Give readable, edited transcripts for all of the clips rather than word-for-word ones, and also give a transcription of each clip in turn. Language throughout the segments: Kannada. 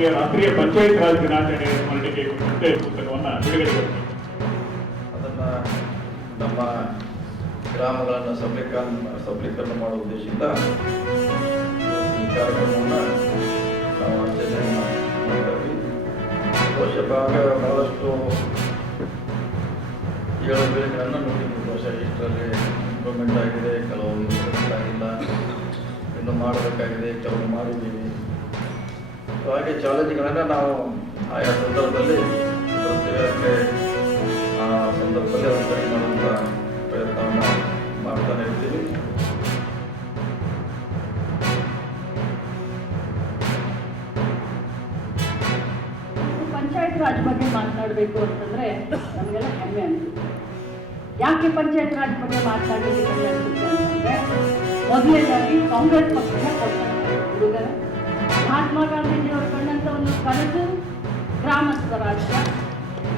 ದಿನಾಚರಣೆಯ ರಾಷ್ಟ್ರೀಯ ಪಂಚಾಯತ್ ರಾಜ್ ದಿನಾಚರಣೆಯ ಸ್ಮರಣೆಗೆ ಕುರಿತಂತೆ ಪುಸ್ತಕವನ್ನು ಬಿಡುಗಡೆ ಅದನ್ನು ನಮ್ಮ ಗ್ರಾಮಗಳನ್ನು ಸಬಲೀಕರಣ ಮಾಡುವ ಉದ್ದೇಶದಿಂದ ಈ ಕಾರ್ಯಕ್ರಮವನ್ನು ನಾವು ಆಚರಣೆಯನ್ನು ಮಾಡ್ತೀವಿ. ಬಹುಶಃ ಬಹಳಷ್ಟು ಏಳುಗಳನ್ನು ನೋಡಿದ್ದೀವಿ. ಬಹುಶಃ ಇಷ್ಟರಲ್ಲಿ ಇಂಪ್ರೂವ್ಮೆಂಟ್ ಆಗಿದೆ, ಕೆಲವು ಇಂಪ್ರೂವ್ಮೆಂಟ್ ಆಗಿಲ್ಲ, ಇನ್ನು ಮಾಡಬೇಕಾಗಿದೆ, ಕೆಲವು ಮಾಡಿದ್ದೀವಿ. ಹಾಗೆ ಚಾಲೆಂಜ್ಗಳನ್ನು ನಾವು ಆಯಾ ಸಂದರ್ಭದಲ್ಲಿ ಪ್ರತಿಯೊಂದಕ್ಕೆ ಆ ಸಂದರ್ಭದಲ್ಲಿ ಒಂದು ಸರಿ ಮಾಡುವಂಥ ಪ್ರಯತ್ನವನ್ನು ಮಾಡ್ತಾನೆ ಇರ್ತೀವಿ. ಪಂಚಾಯತ್ ರಾಜ್ ಬಗ್ಗೆ ಮಾತನಾಡಬೇಕು ಅಂತಂದ್ರೆ ನಮಗೆಲ್ಲ ಹೆಮ್ಮೆ ಅನಿಸುತ್ತೆ. ಯಾಕೆ ಪಂಚಾಯತ್ ರಾಜ್ ಬಗ್ಗೆ ಮಾತನಾಡಲಿಕ್ಕೆ ಹೆಮ್ಮೆ ಅನಿಸುತ್ತೆ ಅಂತಂದ್ರೆ, ಮೊದಲನೇದಾಗಿ ಕಾಂಗ್ರೆಸ್ ಪಕ್ಷನ ಕೊಡ್ತಾರೆ ಹುಡುಗರು. ಮಹಾತ್ಮ ಗಾಂಧೀಜಿಯವರು ಕಂಡಂಥ ಒಂದು ಕನಸು ಗ್ರಾಮಸ್ಥ ರಾಜ್ಯ.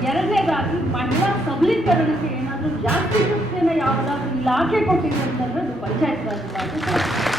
ಎರಡನೇದಾಗಿ ಮಹಿಳಾ ಸಬಲೀಕರಣಕ್ಕೆ ಏನಾದರೂ ಜಾಸ್ತಿ ಶಕ್ತಿಯನ್ನು ಯಾವುದಾದ್ರೂ ಇಲಾಖೆ ಕೊಟ್ಟಿದೆ ಅಂತಂದ್ರೆ ಅದು ಪಂಚಾಯತ್ ರಾಜ್.